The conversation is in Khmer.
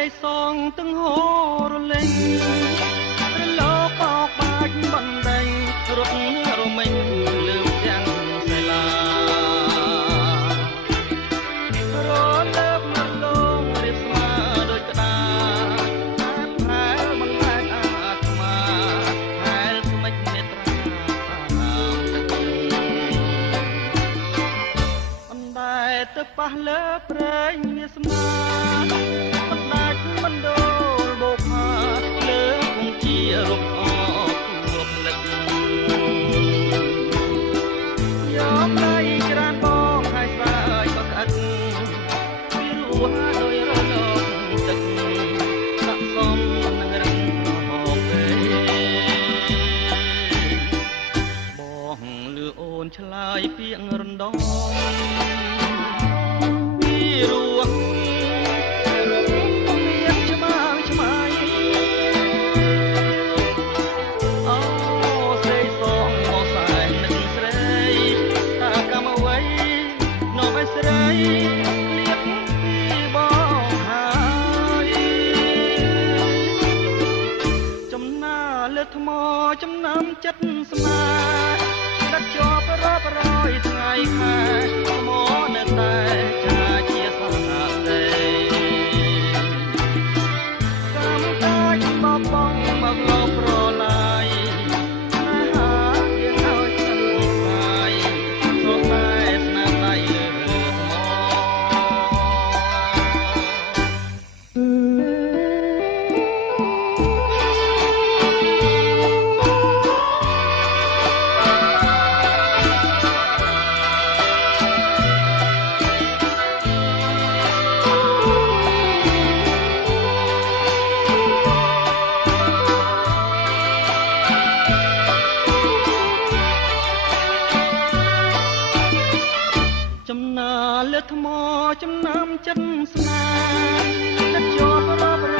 ស្រីសងទាំងហូរលេងរលោបោកបាច់បណ្ដេញរត់រមិញលើទាំងសៃឡារលើបមកលងរៀបស្មាដូចក្តារហែលមិនហែលអាត្មាហែលស្មិចនេត្រាតាមទឹកអណ្ដែតទៅប៉ះលើព្រែងវាស្មាមិនដាច់មិនដូលបោកផាលើគង់ជារូបអបទួផ្លឹកយកដៃច្រានបងហើយស្រើយក៏ក្អិតពីរោះដោយរលកទឹកដាក់សំនឹងរឹងហោពេបងលឺអូនឆ្លើយពាក្យរំដងពីរោះថ្មចំណាំចិត្តស្នេហ៍ដាក់ជាប់រាប់រយថ្ងៃខែថ្មនៅតែចាជាសាទេកម្មកាយបបងមកលោប្រឡាយណាហាយើងឲ្យស្នើស្នាយសូមតែស្នាដៃលើថ្មចំណាលើថ្មចំណាំចិត្តស្នេហ៍ដាក់ជាប់រាប់រ